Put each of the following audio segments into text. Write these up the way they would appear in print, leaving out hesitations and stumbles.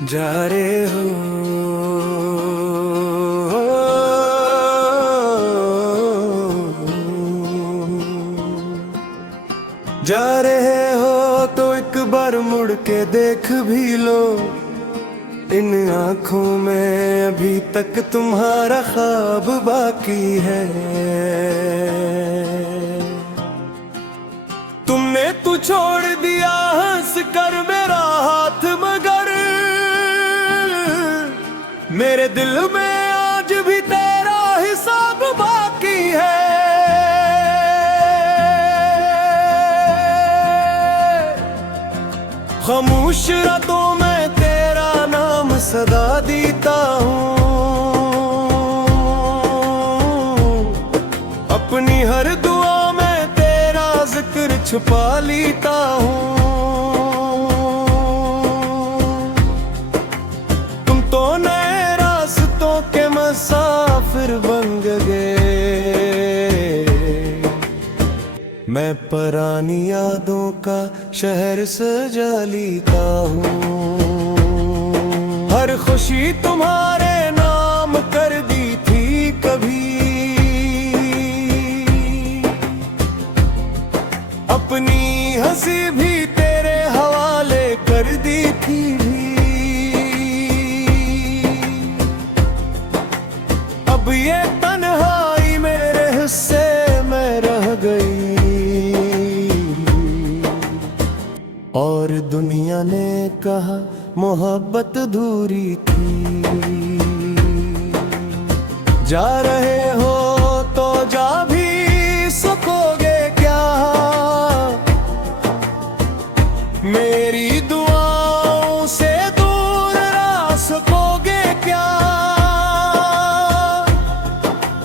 जा रहे हो, जा रहे हो तो एक बार मुड़ के देख भी लो। इन आँखों में अभी तक तुम्हारा ख्वाब बाकी है। तुमने तू छोड़ दिया हंस कर मेरा हाथ, मगर मेरे दिल में आज भी तेरा हिसाब बाकी है। खामोश रातों में तेरा नाम सदा देता हूँ, अपनी हर दुआ में तेरा जिक्र छुपा लेता हूँ। तुम तो नए रास्तों के मुसाफिर बन गए, मैं पुरानी यादों का शहर सजा लेता हूँ। हर खुशी तुम्हारे नाम कर दी थी कभी, अपनी हंसी भी तेरे हवाले कर दी थी। अब ये तन्हाई मेरे हिस्से में रह गई, और दुनिया ने कहा मोहब्बत अधूरी थी। जा रहे हो तो जा भी सकोगे क्या, मेरी दुआओं से दूर रह सकोगे क्या।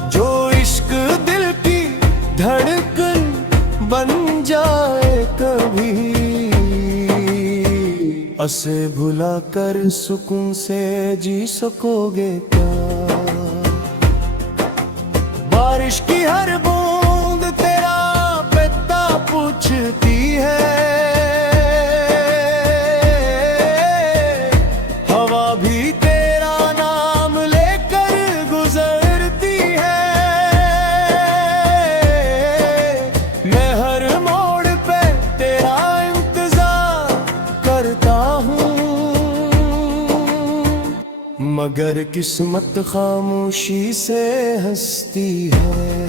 जो इश्क दिल की धड़कन बन जाए कभी, उसे भुला कर सुकून से जी सकोगे क्या। बारिश की हर बूंद तेरा पता पूछती है, हवा भी तेरा नाम लेकर गुजरती है। मैं हर मोड़ पे तेरा इंतजार करता हूँ, मगर किस्मत खामोशी से हंसती है।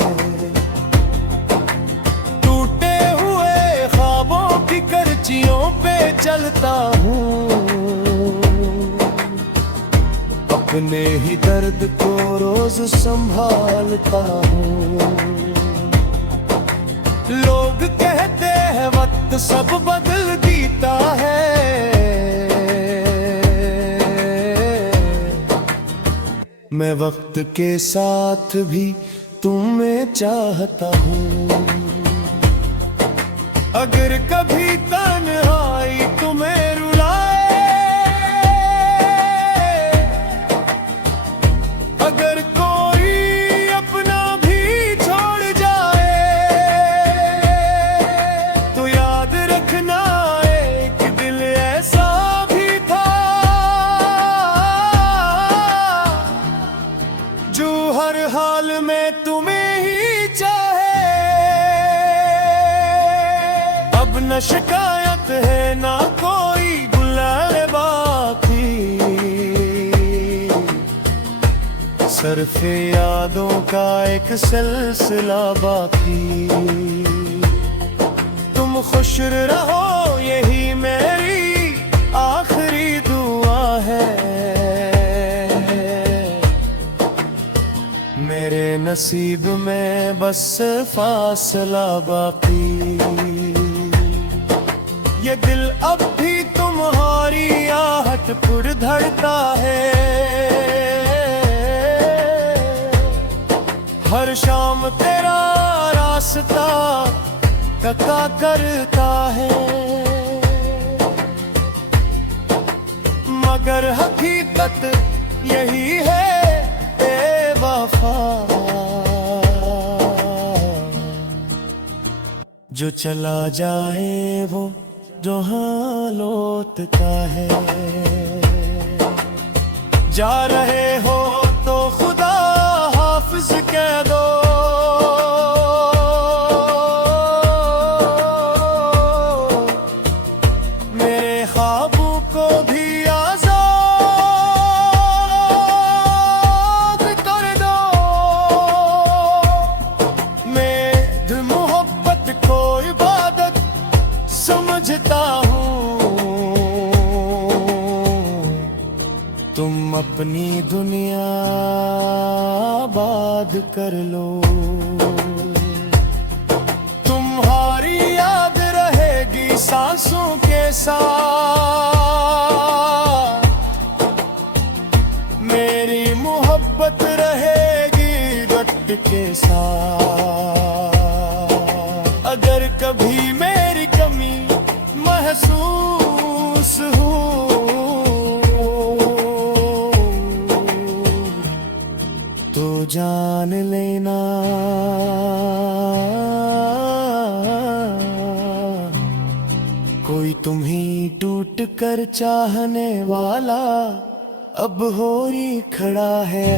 टूटे हुए ख्वाबों की करचियों पे चलता हूँ, अपने ही दर्द को रोज संभालता हूँ। लोग कहते हैं वक्त सब बदल देता है, मैं वक्त के साथ भी तुम्हें चाहता हूँ। अगर कभी तन्हाई तुम्हें रुलाए, अगर कोई अपना भी छोड़ जाए, तो याद रखना एक दिल ऐसा भी था, जो हर हाल में तुम्हें ही चाहे। अब न शिकायत है ना कोई बुलाए बाकी, सरफे यादों का एक सिलसिला बाकी। तुम खुश रहो यही मेरी आखिरी दुआ है, मेरे नसीब में बस फासला बाकी। ये दिल अब भी तुम्हारी आहट पुर धड़ता है, हर शाम तेरा रास्ता तका करता है, मगर हकीकत यही है बेवफा, जो चला जाए वो जहाँ लौटता है। जा रहे हो तो खुदा हाफिज कह दो, मेरे ख्वाबों को भी आजाद कर दो। मैं मोहब्बत को इबादत समझता हूँ, तुम अपनी दुनिया आबाद कर लो। तुम्हारी याद रहेगी सांसों के साथ, मेरी मोहब्बत रहेगी रट के साथ। अगर कभी मेरी कमी महसूस हो तो जान लेना कोई तुम्हीं टूट कर चाहने वाला अब हो ही खड़ा है।